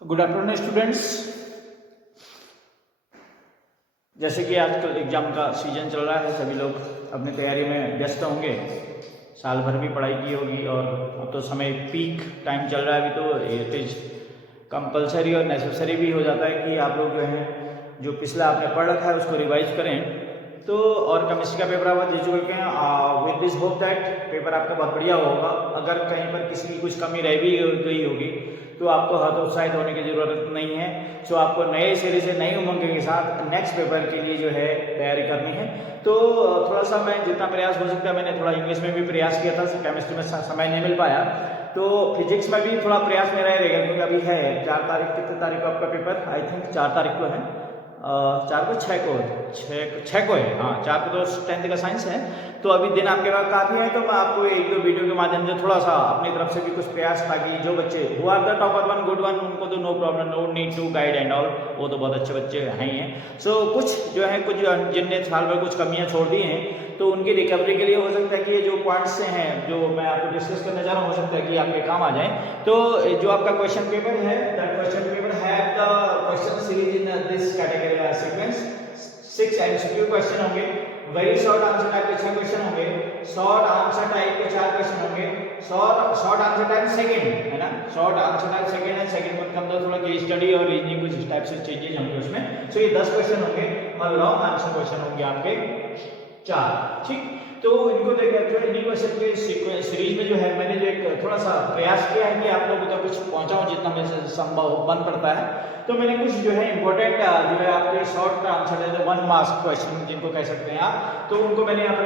Good afternoon students. जैसे कि आजकल एग्ज़ाम का सीजन चल रहा है, सभी लोग अपनी तैयारी में व्यस्त होंगे। साल भर भी पढ़ाई की होगी और अब तो समय पीक टाइम चल रहा है, अभी तो इट इज़ कंपलसरी और नेसेसरी भी हो जाता है कि आप लोग जो है जो पिछला आपने पढ़ रखा है उसको रिवाइज करें। तो और केमिस्ट्री का पेपर आप दे चुके हैं। With this hope that paper आपका बहुत बढ़िया होगा। अगर कहीं पर किसी की कुछ कमी रह भी गई होगी तो आपको हतोत्साहित होने की ज़रूरत नहीं है। सो आपको नए सिरे से नई उमंग के साथ नेक्स्ट पेपर के लिए जो है तैयारी करनी है। तो थोड़ा सा मैं जितना प्रयास हो सकता है, मैंने थोड़ा इंग्लिश में भी प्रयास किया था, केमिस्ट्री में समय नहीं मिल पाया। तो फिजिक्स में भी थोड़ा प्रयास मेरा रहेगा, क्योंकि अभी है 4 तारीख, कितने तारीख को आपका पेपर? आई थिंक 4 तारीख को है। 4 को 6 को 6 को है। हाँ, 4 को तो 10th का साइंस है। तो अभी दिन आपके पास काफ़ी है, तो मैं आपको एक दो वीडियो के माध्यम से थोड़ा सा अपनी तरफ से भी कुछ प्रयास, ताकि जो बच्चे who are the topper one, good one, उनको तो no problem, no need to guide and all, वो तो बहुत अच्छे बच्चे हैं ही हैं। सो कुछ जो है, कुछ जिनने साल भर कुछ कमियाँ छोड़ दी हैं, तो उनकी रिकवरी के लिए हो सकता है कि ये जो पॉइंट्स से हैं जो मैं आपको डिस्कस करने जा रहा हूँ, हो सकता है कि आपके काम आ जाए। तो जो आपका क्वेश्चन पेपर है, that question paper have the question series in this category sequence. 6 MCQ question होंगे, वेरी शॉर्ट आंसर टाइप के 6 क्वेश्चन होंगे, शॉर्ट आंसर टाइप के 4 क्वेश्चन होंगे, शॉर्ट आंसर टाइप सेकंड है ना, शॉर्ट आंसर टाइप सेकंड है, second में कम थोड़ा केस स्टडी और रीजनिंग कुछ इस टाइप से चेंजेस होंगे उसमें। सो ये 10 क्वेश्चन होंगे और लॉन्ग आंसर क्वेश्चन होंगे आपके 4। ठीक, तो इनको लेकर जो इन्हीं क्वेश्चन के सीरीज में जो है मैंने जो एक थोड़ा सा प्रयास किया है कि आप लोगों तक कुछ पहुंचाऊं जितना मेरे से संभव बन पड़ता है। तो मैंने कुछ जो है इंपॉर्टेंट जो है आपके शॉर्ट आंसर है, 1 मार्क्स क्वेश्चन जिनको कह सकते हैं आप, तो उनको मैंने यहाँ पर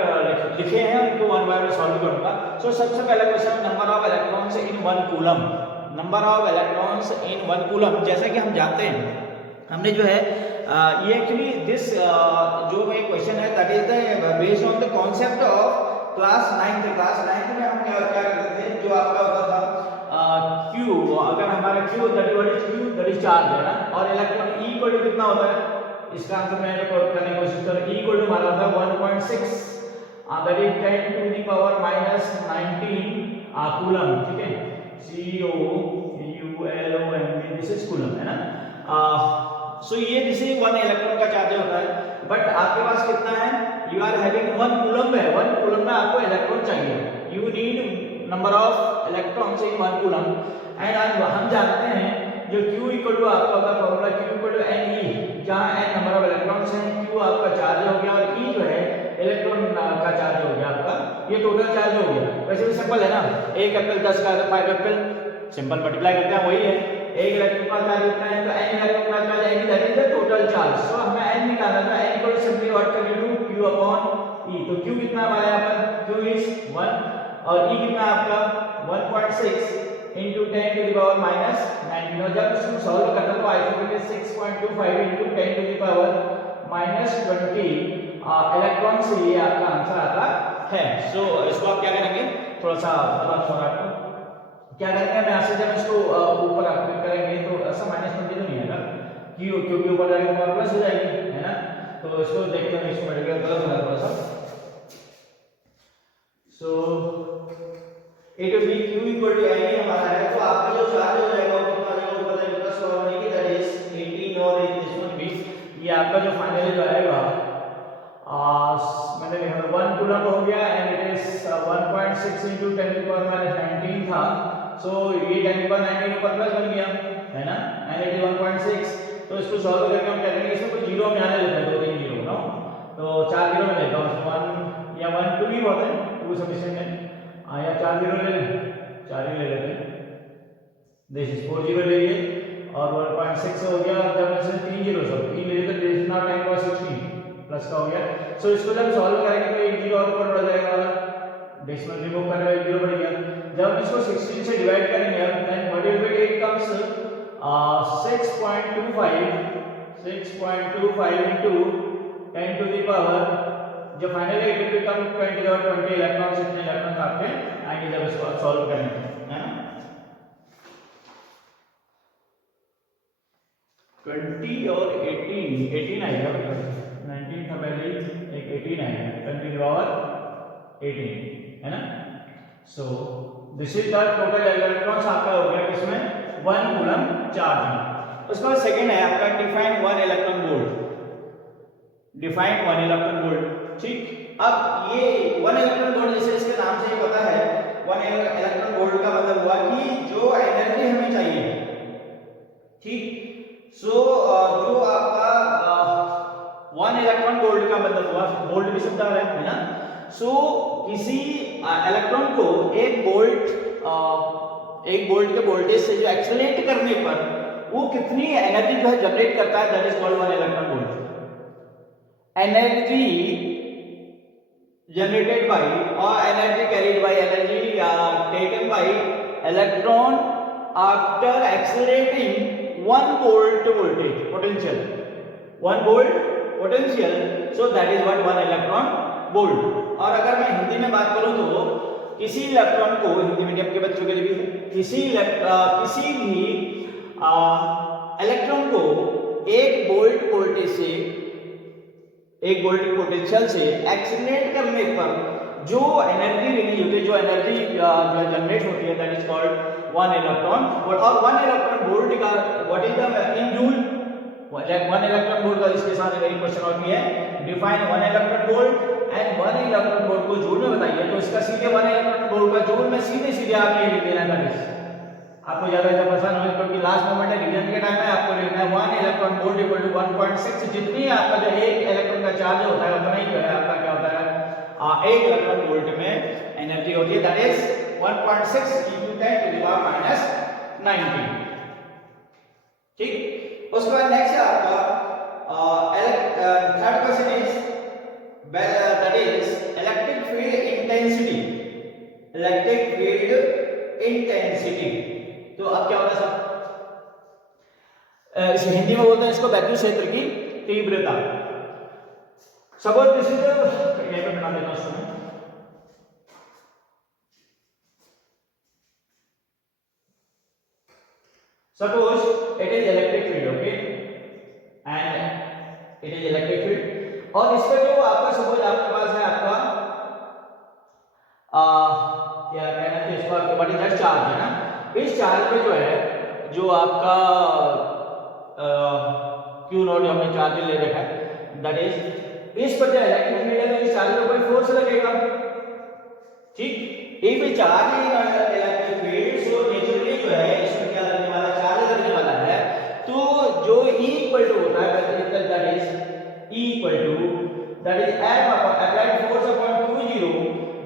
लिखे हैं, उनको वन बाय वन सॉल्व करूंगा। सो सबसे पहला question, number of electrons in 1 coulomb. Number of electrons in 1 coulomb, जैसा कि हम जानते हैं, हमने जो है ये एक्चुअली दिस जो ये क्वेश्चन है that is the based on the concept of class 9th। Class 9th में हम क्या करते थे, जो आपका होता था Q, अगर हमारा Q दैट इज चार्ज है ना, और इलेक्ट्रॉन E इक्वल टू कितना होता है, इसका आंसर मैं करने की कोशिश कर। E इक्वल टू हमारा होता है 1.6, that is 10 to the power -19 coulomb. ठीक है, COULOMB, दिस इज कूलम है ना। सो ये जैसे 1 इलेक्ट्रॉन का चार्ज होता है, बट आपके पास कितना है, यू आर हैविंग 1 कूलम है, 1 कूलम में आपको इलेक्ट्रॉन चाहिए, you need number of electrons in 1 coulomb. And हम जानते हैं जो Q इक्वल टू आपका होता है formula Q equal to NE, जहां N नंबर ऑफ इलेक्ट्रॉन्स हैं, Q आपका चार्ज हो गया और E जो है इलेक्ट्रॉन का चार्ज हो गया आपका, ये टोटल चार्ज हो गया। वैसे भी सिंपल है ना, 1 एप्पल 10 का 5 एप्पल, सिंपल मल्टीप्लाई करते हैं, वही है। 1 इलेक्ट्रॉन का चार्ज कितना है, तो N इलेक्ट्रॉन का charge N, that is the total charge. So हमें N निकालना है, तो N equal to simply what can you do, Q upon E। तो Q कितना हमारे यहाँ पर, Q इज 1 और E कितना आपका 1.6 into 10 to the power -19। और जब इसको सॉल्व करते हैं तो I think it is 6.25 into 10 to the power -20 electron से ये आपका आंसर आता है। सो इसको आप क्या करेंगे, थोड़ा सा बताता हूं आपको क्या करेंगे। मैं ऐसे जब इसको ऊपर आप करेंगे तो ऐसा -20 तो नहीं आएगा, क्योंकि ऊपर जाके पावर प्लस हो जाएगी है ना। तो इसको देखते हैं, इसको मेरे गलत हो रहा थोड़ा सा। So it will be Q equal to NE हमारा है, तो आपका जो चार्ज हो जाएगा वो कितना आ जाएगा, ऊपर जाके प्लस होने की, दैट इज 18 और दिस वन भी, ये आपका जो फाइनली जो आएगा मैंने लिखा था 1 कूलम हो गया and it is 1.6 into 10 to the power -19 था। सो ये 10 to the power 19 ऊपर प्लस बन गया है ना, एंड इट इज 1.6। तो इसको सॉल्व करके हम क्या करेंगे, इसमें कुछ जीरो में आने लेते हैं, 2-3 जीरो ना, तो 4 जीरो में लेता हूं, 1 या 1 2 ही बहुत है, 2 सफिशिएंट है। या 4 जीरो ले लें, 4 ही ले लेते हैं, दिस इज 4 जीरो ले लिए और 1.6 हो गया, और जब इसमें 3 जीरो सब 3 ले लिए तो दिस इज नॉट 10/16 प्लस का हो गया। सो इसको जब सॉल्व करेंगे तो एक जीरो और ऊपर बढ़ जाएगा वाला, डेसिमल रिमूव करने में जीरो बढ़ गया। जब इसको 16 से डिवाइड करेंगे then what will be, it comes 6.25 into 10 to the power, जो फाइनली इट विल बिकम 20 और 20 इलेक्ट्रॉन्स, इतने इलेक्ट्रॉन्स आपके आएंगे जब इसको सॉल्व करेंगे है ना। 20 और 18 आएगा, 19 था पहले, एक 18 आएगा, 10 to the power 18 है ना। सो this is the total electrons आपका हो गया किसमें, 1 कूलम चार्ज। उसके बाद सेकेंड है आपका define 1 electron volt, define 1 electron volt. ठीक, अब ये 1 इलेक्ट्रॉन वोल्ट जैसे इसके नाम से ही पता है 1 इलेक्ट्रॉन वोल्ट का मतलब हुआ कि जो एनर्जी हमें चाहिए, ठीक, सो जो आपका 1 इलेक्ट्रॉन वोल्ट का मतलब हुआ, वोल्ट भी शब्द आ रहा है ना, सो किसी इलेक्ट्रॉन को एक वोल्ट के वोल्टेज से जो एक्सेलरेट करने पर वो कितनी एनर्जी जो है जनरेट करता है, that is called 1 electron volt. Energy generated by और energy carried by, energy taken by electron after accelerating 1 volt voltage potential, 1 volt potential, so that is what 1 electron volt. और अगर मैं हिंदी में बात करूं तो किसी इलेक्ट्रॉन को, हिंदी मीडियम के बच्चों के लिए भी है, किसी भी इलेक्ट्रॉन को 1 वोल्ट वोल्टेज से, 1 वोल्ट पोटेंशियल से एक्सेलरेट करने पर जो एनर्जी रिलीज होती है, जो एनर्जी जनरेट होती है, that is called 1 electron volt. और 1 इलेक्ट्रॉन वोल्ट का what is the in joule, 1 electron volt का इसके साथ एक क्वेश्चन और भी है, define 1 electron volt and 1 electron volt को जूल में बताइए। तो इसका सीधे 1 इलेक्ट्रॉन वोल्ट का जूल में सीधे आपके लिख देना है, आपको ज्यादा पसंद हो क्योंकि लास्ट मोमेंट है, रिवीजन के टाइम में आपको लिखना है 1 इलेक्ट्रॉन वोल्ट इक्वल टू 1.6, जितनी आपका जो एक इलेक्ट्रॉन का चार्ज होता है उतना ही जो है आपका क्या होता है 1 इलेक्ट्रॉन वोल्ट में एनर्जी होती है, that is 1.6 into 10 to the power minus 19। ठीक, उसके बाद नेक्स्ट है आपका third question is that is electric field intensity, electric field intensity. तो अब क्या होता है सर, इसे हिंदी में बोलते हैं इसको वैद्युत क्षेत्र की तीव्रता। सपोज दिस इज, यहां पे बना देता हूं, suppose it is electric field, okay, and it is electric field, और इसका जो आपका सपोज आपके पास है आपका क्या कहना है इसको, आपके व्हाट इज दैट चार्ज है ना, इस चार्ज पे जो है जो आपका क्यू नॉट हमने चार्ज ले रखा है, दैट इज इस पर जो इलेक्ट्रिक फील्ड है तो इस चार्ज पे कोई फोर्स लगेगा। ठीक, if A charge in electric field, so naturally जो है इसमें क्या लगने वाला, चार्ज लगने वाला है, तो जो E इक्वल टू होता है that is E equal to that is F applied force upon 2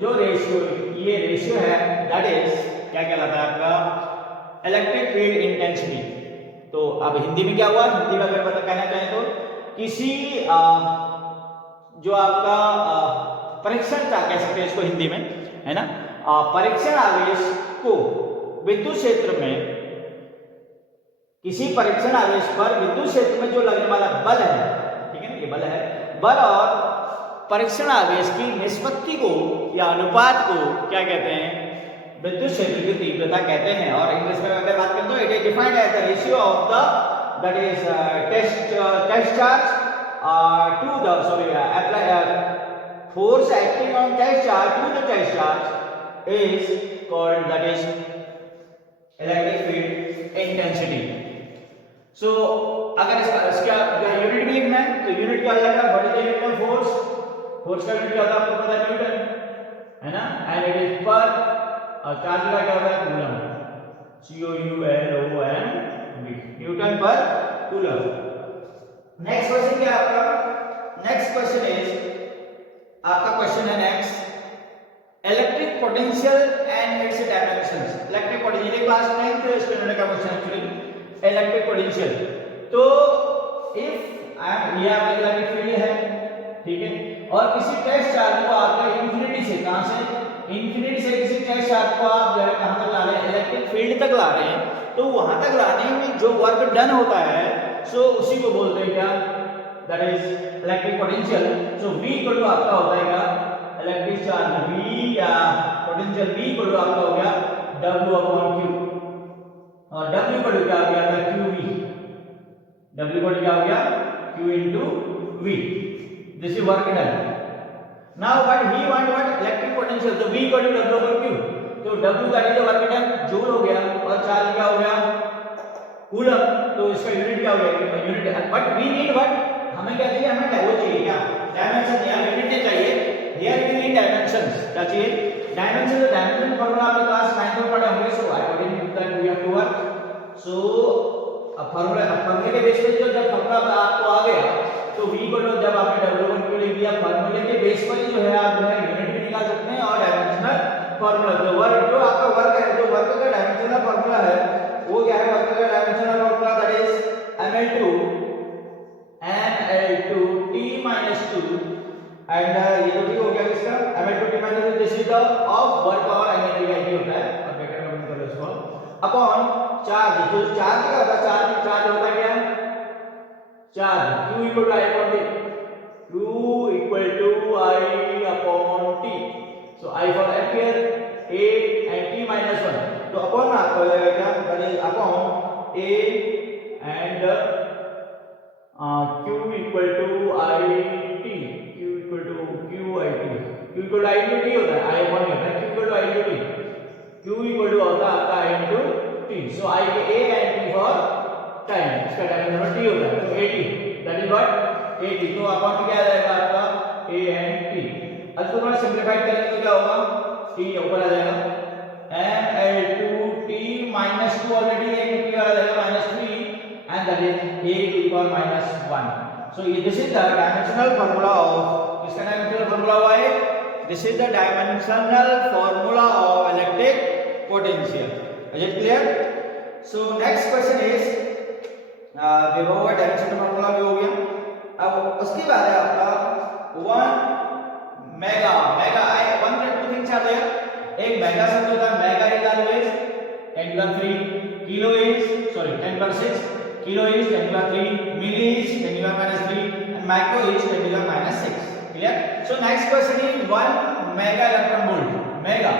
जो रेशियो, ये रेशियो है, दैट इज क्या कहलाता है आपका इलेक्ट्रिक फील्ड इंटेंसिटी। तो अब हिंदी में क्या हुआ, हिंदी में अगर पता कहना चाहें तो किसी जो आपका परीक्षण का कह सकते हैं इसको हिंदी में, है ना, परीक्षण आवेश को विद्युत क्षेत्र में, किसी परीक्षण आवेश पर विद्युत क्षेत्र में जो लगने वाला बल है, ठीक है ना, ये बल है, बल और परीक्षण आवेश की निष्पत्ति को या अनुपात को क्या कहते हैं, विद्युत क्षेत्र की तीव्रता कहते हैं। और इंग्लिश में अगर बात करें तो it is defined as the ratio of the that is test charge to the force acting on test charge to the test charge is called that is electric field intensity. So अगर इसका unit भी लिखना है तो unit क्या हो जाएगा, what is the unit of force, force का यूनिट क्या होता है आपको पता है, न्यूटन, है ना, एंड इट इज पर, और चार्ज का क्या होता है, कूलम, COULOM, न्यूटन पर कूलम। नेक्स्ट क्वेश्चन क्या है आपका, नेक्स्ट क्वेश्चन इज आपका क्वेश्चन है next electric potential and it's dimensions. Electric potential class 9th standard का क्वेश्चन एक्चुअली इलेक्ट्रिक पोटेंशियल। तो इफ ये आपका इलेक्ट्रिक फील्ड है, ठीक है, और किसी टेस्ट चार्ज को आपका इंफिनिटी से, कहां से, इंफिनिटी से किसी टेस्ट चार्ज को आप जो है कहां तक ला रहे हैं, इलेक्ट्रिक फील्ड तक ला रहे हैं, तो वहां तक लाने में जो वर्क डन होता है सो उसी को बोलते हैं क्या, that is electric potential. So V equal to आपका होता है क्या, इलेक्ट्रिक चार्ज V या पोटेंशियल V इक्वल टू आपका हो गया W अपॉन Q, और W इक्वल टू क्या हो गया QV, W इक्वल टू क्या हो गया Q into V, this is work done. Now what we want electric potential, तो V equal to W over Q, तो W का जो वर्क डन जूल हो गया और चार्ज क्या हो गया कूलम, तो इसका यूनिट क्या हो जाएगा, unit, but we need what, हमें क्या चाहिए, हमें वो चाहिए क्या, डायमेंशन, या यूनिट नहीं चाहिए, हियर वी नीड डायमेंशंस, क्या चाहिए, डायमेंशन। तो डायमेंशन फार्मूला आपने क्लास 9 में पढ़े होंगे, so according to that we have to work. So अब फार्मूले के बेस पे जब फार्मूला आपको आ गया, तो v को जब आपने w1 को लिख दिया, फार्मूले के बेस पर जो है आप जो है यूनिट भी निकाल सकते हैं और डायमेंशनल फार्मूला, जो आपका वर्क है, जो वर्क का डायमेंशनल फार्मूला है वो क्या है, वर्क का dimensional formula that is ml2 t minus 2 and ये तो ठीक हो गया इसका, ml2 t minus 2, this is the of work और एनर्जी का ही होता है, और ब्रैकेट में करो इसको, अपॉन चार्ज, जो चार्ज का होता है, चार्ज होता है क्या, charge q equal to i upon t, q equal to i upon t, so i for ampere, a and t minus 1, तो अपॉन आपको हो जाएगा क्या, that is upon a and q equal to i t, q equal to q i t, q equal to i into t होता है, i upon होता है, q equal to i into t, q equal to होता है आपका i into t, so i के a and t for time, इसका dimension t होता है, तो at दैट इज व्हाट 80, तो अपॉन क्या आ जाएगा आपका a एंड t। अब इसको थोड़ा सिंपलीफाइड करेंगे तो क्या होगा, t ऊपर आ जाएगा, ml2t minus 2 ऑलरेडी है, t आ जाएगा -3 and that is a to the power -1, so this is the dimensional formula of, इसका dimensional formula हुआ है, this is the dimensional formula of electric potential, is it clear? So next question is देखो वो dimensional formula भी हो गया, अब उसके बाद है आपका 1 मेगा, मेगा आई 1 के टू थिंग्स आर देयर, एक मेगा शब्द होता है, mega is always 10 to the 3, kilo is sorry 10 to the 6, kilo is 10 to the 3, milli is 10 to the -3 and micro is 10 to the -6, clear? So next question is 1 mega electron volt, mega,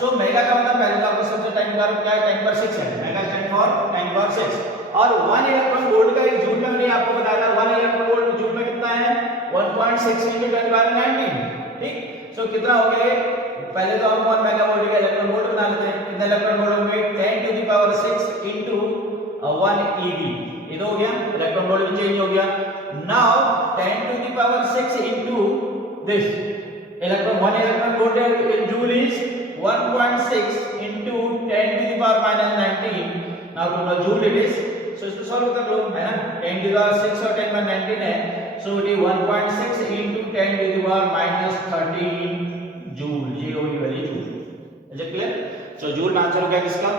so mega का मतलब पहले तो आपको समझो 10 का क्या है, 10 पर 6 है, मेगा स्टैंड फॉर 10 पर 6, और 1 इलेक्ट्रॉन वोल्ट का एक जूल में मैंने आपको बताया था, 1 इलेक्ट्रॉन वोल्ट जूल में कितना है, 1.6 × 10⁻19, ठीक, सो कितना हो गया, पहले तो हम 1 मेगा वोल्ट का इलेक्ट्रॉन वोल्ट बना लेते हैं, कितने इलेक्ट्रॉन वोल्ट होंगे, 10 to the power 6 into 1 eV, ये तो हो गया, इलेक्ट्रॉन वोल्ट भी चेंज हो गया, now 10 to the power 6 into this electron 1 electron volt in joule is 1.6 into 10 to the power -19, now to know joule it is, so इसको solve कर लो, है ना, 10 to the power 6 और 10 में 19 है, so it is 1.6 into 10 to the power -13 joule, ये होगी value joule, is it clear? So joule में आंसर हो गया किसका,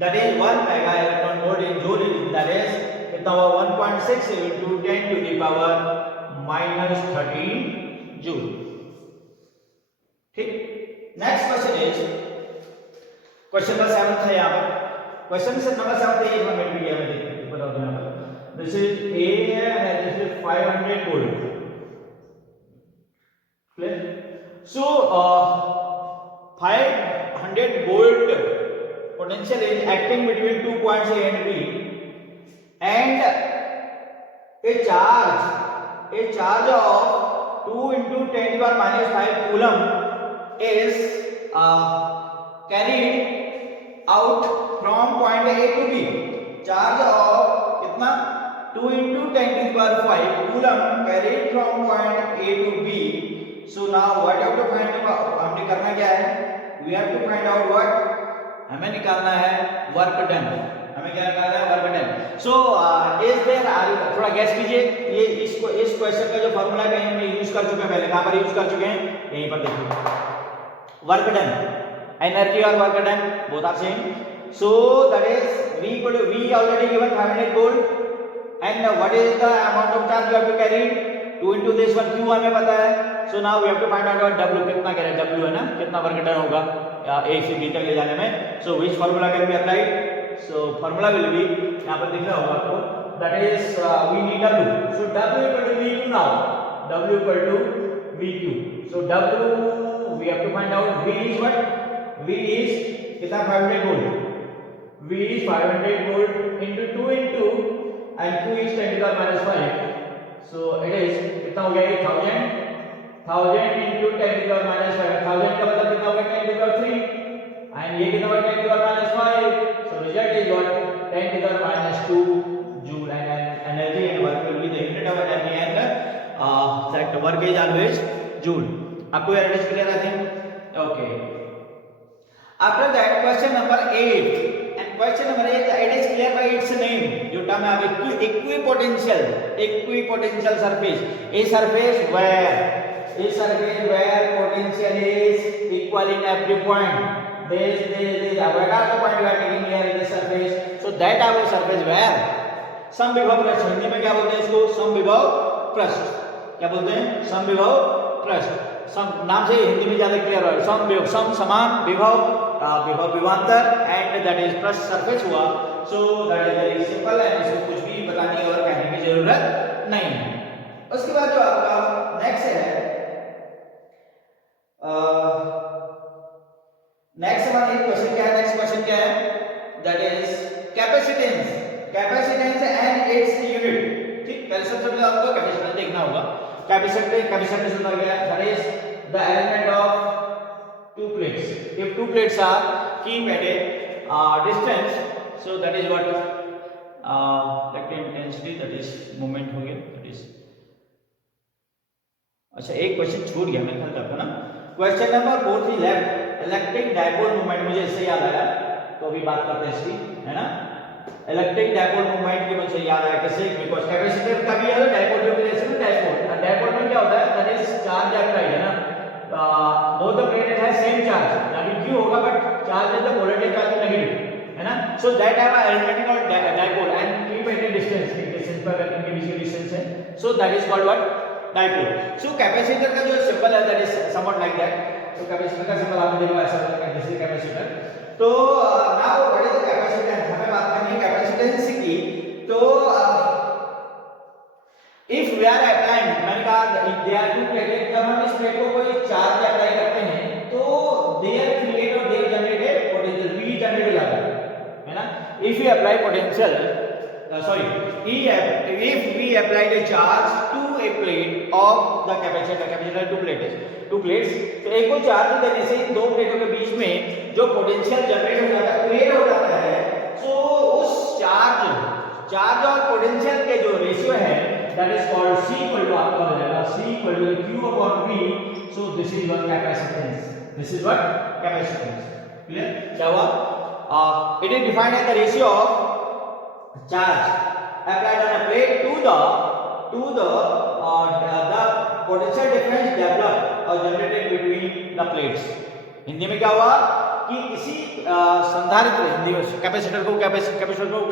that is 1 mega electron volt in joule, that is कितना हुआ, 1.6 into 10 to the power -13 joule, ठीक। Next question is question number 7 है, यहाँ पर क्वेश्चन नंबर 7 है, इसमें मिल गया, मैं देखिए बता दूं यहाँ पर, दिस इज ए है and this is 500 volt, clear? So 500 volt potential is acting between 2 points A and B, and a charge of 2 into 10 to the power -5 coulomb is carried out from point A to B, charge of कितना 2 into 10 to the power 5 coulomb carried from point A to B, so now what you have to find out, हमने करना क्या है, we have to find out what, हमें निकालना है work done, हमें क्या निकालना है, work done. So is there, थोड़ा गैस कीजिए, ये इसको इस क्वेश्चन का जो फार्मूला है हमने यूज कर चुके हैं पहले, कहां पर यूज कर चुके हैं, यहीं पर देखिए, वर्क डन, एनर्जी और work done both are same, so that is v equal to v already given 500 volt and what is the amount of charge you have to carry, 2 into this one, q हमें पता है, so now we have to find out w, कितना कह रहे हैं, w है ना, कितना वर्क डन होगा a से b तक ले जाने में, so which formula can be applied, so formula will be, यहाँ पर दिख रहा होगा आपको, that is we need w, so w equal to vq, now w equal to vq, so w we have to find out, v is what, v is कितना 500 volt, v is 500 volt into 2 into and q is 10 to the minus 5, so it is कितना हो गया, 1000 into 10 to the minus 5, 1000 का मतलब कितना होगा, 10 to the 3 and ये कितना होगा, 10 to the minus 5, so result is what, 10 to the work is always joule. आपको यार it is clear I think? Okay. After that question number 8 and question number 8 it is clear by its name. जो term है equipotential surface, a surface where potential is equal in every point. this what are the point we are taking here in the surface, so that our surface where समविभव पृष्ठ, हिंदी में क्या बोलते हैं इसको? समविभव पृष्ठ। क्या बोलते हैं? समविभव पृष्ठ। सम नाम से हिंदी में ज्यादा क्लियर है। समविभव, सम समान, विभव विभव विभवांतर, एंड दैट इज पृष्ठ सरफेस हुआ। सो that is very simple and इसको कुछ भी बताने और कहने की जरूरत नहीं है। उसके बाद जो आपका नेक्स्ट है, नेक्स्ट हमारा क्वेश्चन क्या है? नेक्स्ट क्वेश्चन क्या है? That is capacitance and its unit. ठीक, पहले सबसे पहले आपको कैपेसिटेंस देखना होगा। कैपेसिटेंस होता क्या है? That is the element of two plates. If two plates are keep at a distance, so that is what electric intensity, that is moment हो गया, दैट इज। अच्छा, एक क्वेश्चन छूट गया मेरे ख्याल से ना। क्वेश्चन नंबर 4 थी लेफ्ट इलेक्ट्रिक डायपोल मूवमेंट, मुझे इससे याद आया, तो अभी बात करते हैं इसकी, है ना। इलेक्ट्रिक डायपोल मूवमेंट की मुझे याद आया कैसे? बिकॉज़ कैपेसिटर का भी है डायपोल ड्यूप्लेशन में डायपोल में क्या होता है? दैट इज चार्ज अप्लाइड, है ना। Both the plate has same charge, यानी Q होगा but charge is the polarity charge negative, है ना। So that have a element called dipole and keep at a distance पर इनके बीच की डिस्टेंस है, so that is called what? Dipole. So capacitor का जो सिंबल है that is somewhat like that. तो कैपेसिटर का सिंबल आपने देखा ऐसा होता है, जैसे कैपेसिटर। तो now what is the capacitance? हमें बात करनी है कैपेसिटेंस की। तो इफ वी आर अप्लाइंग, मैंने कहा दे आर टू प्लेटेड, जब हम इस प्लेट को कोई चार्ज अप्लाई करते हैं तो देयर क्रिएट और there generated potential V generate हो जाता है ना। If we apply potential if we applied a charge to a plate of the capacitor two plates, तो एक को चार्ज देने से इन दो प्लेटों के बीच में जो पोटेंशियल जनरेट हो जाता है, क्रिएट हो जाता है, सो उस चार्ज और पोटेंशियल के जो रेशियो है that is called C equal to आपका हो जाएगा C equal to Q upon V। So this is what capacitance. Clear? क्या हुआ? It is defined as the ratio of charge applied on a plate to the potential difference developed or generated between the plates। Hindi में क्या हुआ कि किसी संधारित्र, हिंदी में capacitor को क्या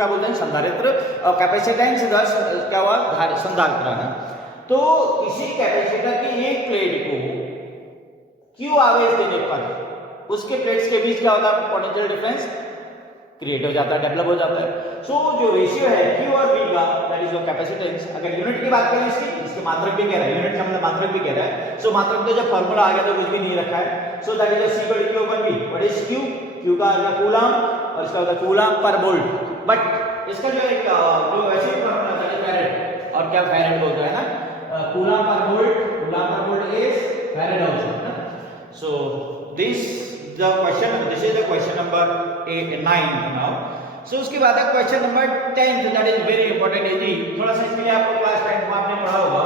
बोलते हैं? संधारित्र। और कैपेसिटेंस क्या हुआ? संधारित्र है। तो किसी कैपेसिटर की एक प्लेट को Q आवेश देने पर उसके प्लेट्स के बीच क्या होता है? पोटेंशियल डिफरेंस क्रिएट हो जाता है, डेवलप हो जाता है। सो जो रेशियो है Q और V का, दैट इज योर कैपेसिटेंस। अगर यूनिट की बात करें इसके मात्रक भी कह रहा है, यूनिट का मतलब मात्रक भी कह रहा है। सो मात्रक तो जब फार्मूला आ गया तो कुछ भी नहीं रखा है। So that is C equal to Q upon V। What is Q? Q का होगा कूलम और इसका होगा कूलम पर वोल्ट। बट इसका जो एक जो वैसे ही फार्मूला है फैरेड, और क्या फैरेड बोलते हैं ना, coulomb per volt is farad also, है ना। सो this is the question number 9 now। सो उसके बाद है question number 10, that is very important है जी। थोड़ा सा इसके लिए आपको क्लास 10 में आपने पढ़ा होगा,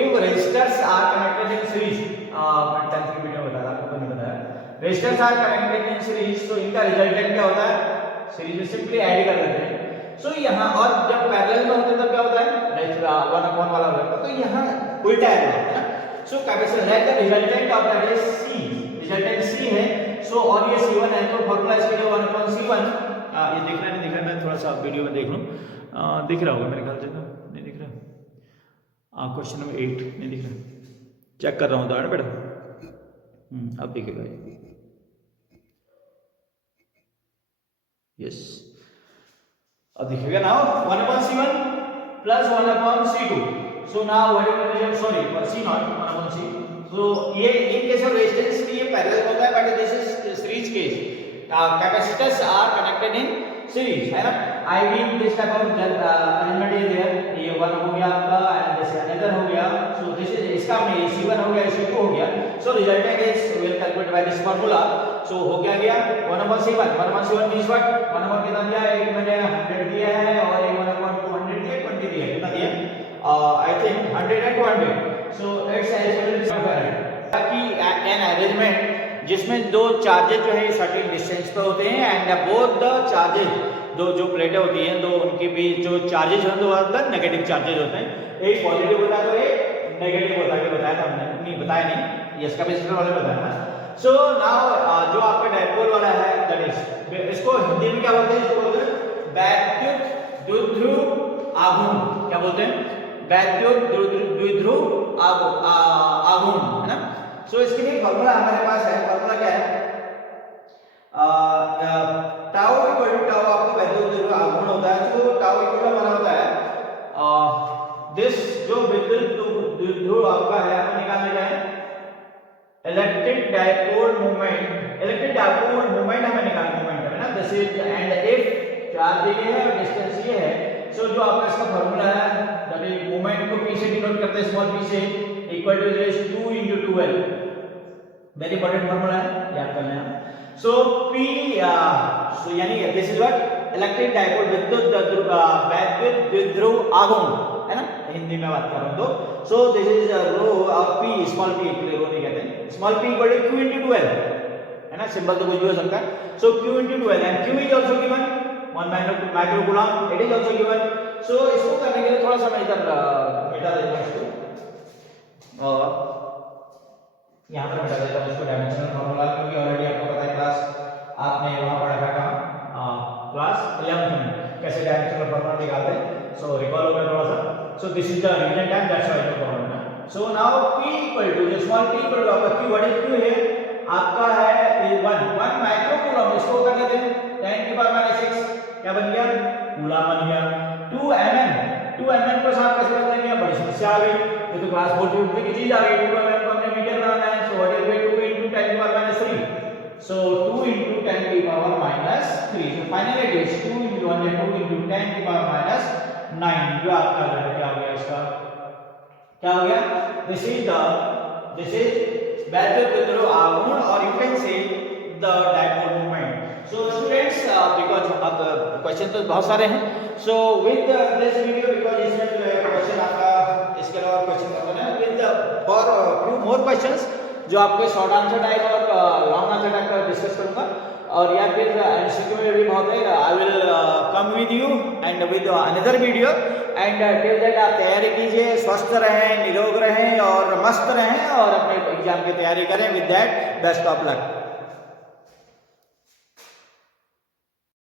if resistors are connected in series, मैं 10th की वीडियो में बताया, आपको तो नहीं बताया। Resistors are connected in series, तो इनका रिजल्टेंट क्या होता है? सीरीज में सिंपली ऐड कर देते हैं। सो यहाँ और जब पैरेलल में होते हैं तब क्या होता है? रेजिस्टर 1 अपॉन वाला होता है, तो यहाँ उल्टा है ना। सो कैपेसिटर है the resultant of that is C, resultant C है। सो और ये C1 है, तो फार्मूला इसके लिए 1 अपॉन C1। ये दिख रहा है नहीं दिख रहा है? मैं थोड़ा सा वीडियो में देख लूं, दिख रहा होगा मेरे ख्याल से, तो नहीं दिख रहा। क्वेश्चन नंबर 8 नहीं दिख रहा, चेक कर रहा हूँ दाड़ बेटा। अब दिखेगा ये, यस अब दिखेगा ना। 1 upon C1 plus 1 upon C2। So now what is the result? Sorry पर C0 1 अपॉन C। सो ये इन केस ऑफ रेजिस्टेंस ये पैरेलल होता है, but this is series case. Capacitors are connected in series, है ना। I mean this type of arrangement is there. ये 1 हो गया आपका एंड दिस अनदर हो गया। सो दिस इज इसका हमने ये C1 हो गया, C2 हो गया। So resultant is will calculate by this formula. So हो क्या गया? 1 upon C1 means what? 1 upon कितना दिया? एक मैंने 100 दिया है और एक 1 अपॉन 200 दिया, 20 दिया, कितना दिया? I think 100 and 200। So it's ताकि एन अरेंजमेंट जिसमें दो चार्जेस जो है सर्टेन डिस्टेंस पे होते हैं एंड बोथ द चार्जेस दो जो प्लेटें होती हैं दो उनके बीच जो चार्जेस होते हैं वो नेगेटिव चार्जेस होते हैं, एक पॉजिटिव होता है तो एक नेगेटिव होता है। बताया था हमने? नहीं बताया नहीं, ये इसका कैपेसिटर वाले बताया था। सो नाउ जो आपका डायपोल वाला है दैट इज, इसको हिंदी में क्या बोलते हैं? इसको बोलते हैं वैद्युत द्विध्रुव आघूर्ण। क्या बोलते हैं? वैद्युत द्विध्रुव आघूर्ण, है ना। सो इसके लिए फॉर्मूला हमारे पास है। फॉर्मूला क्या है? टाउ इक्वल टू टाउ आपका वैद्युत द्विध्रुव आघूर्ण होता है। तो टाउ इक्वल हमारा होता है दिस जो विद्युत द्विध्रुव आपका है आपको निकालने का है electric dipole moment. Electric dipole moment हमें निकालना मोमेंट है ना। This is and if charge ये है और डिस्टेंस ये है, सो जो आपका इसका फॉर्मूला है दैट इज मोमेंट को p से डिनोट करते हैं स्मॉल p से, equal two is 2 into 12। Very important formula है, याद कर लेना। सो p सो यानी this is what electric dipole वैद्युत द्विध्रुव आघूर्ण, है ना, हिंदी में बात कर रहा हूं तो। So this is rho of p, small p, rho नहीं कहते हैं, small p equal to q into 12, है ना। सिंबल तो कुछ भी हो सकता है। So q into 12 and q is also given 1 micro coulomb, it is also given. So इसको करने के लिए थोड़ा सा मैं इधर मिटा देता हूं इसको और यहां पर मिटा देता हूं इसको डायमेंशनल फार्मूला, क्योंकि ऑलरेडी आपको पता है क्लास आपने वहां पढ़ा था कहां, क्लास 11th में कैसे डायमेंशनल फार्मूला निकालते हैं। सो रिकॉल हो गया थोड़ा सा। So this is the reason time that's why the formula. So now p equal to जो स्मॉल p इक्वल टू आपका q, व्हाट इज q है आपका है 1 माइक्रो कूलम। इसको कर लेते हैं 10 की पावर -6, क्या बन गया? कूलम बन गया। 2 mm को साफ कैसे बदलेंगे? बड़ी समस्या आ गई, ये तो क्लास 4 की चीज आ गई। 2 mm को हमने मीटर बनाना है। सो व्हाट इज 2 into 10 की पावर -3, सो 2 into 10 की power -3। So finally it is 2 into 1 2 into 10 की पावर -9। जो आपका क्या हो गया? इसका क्या हो गया? दिस इज वैद्युत द्विध्रुव आघूर्ण और you can say the dipole moment. So students because अब क्वेश्चन तो बहुत सारे हैं, so with this video because इसमें जो है क्वेश्चन आपका इसके अलावा क्वेश्चन करना है with for few more questions जो आपके शॉर्ट आंसर टाइप और लॉन्ग आंसर टाइप का डिस्कस करूंगा, और या फिर एमसीक्यू में भी बहुत है। I will come with you and with another video and till that आप तैयारी कीजिए, स्वस्थ रहें, निरोग रहें और मस्त रहें और अपने एग्जाम की तैयारी करें। With that best of luck.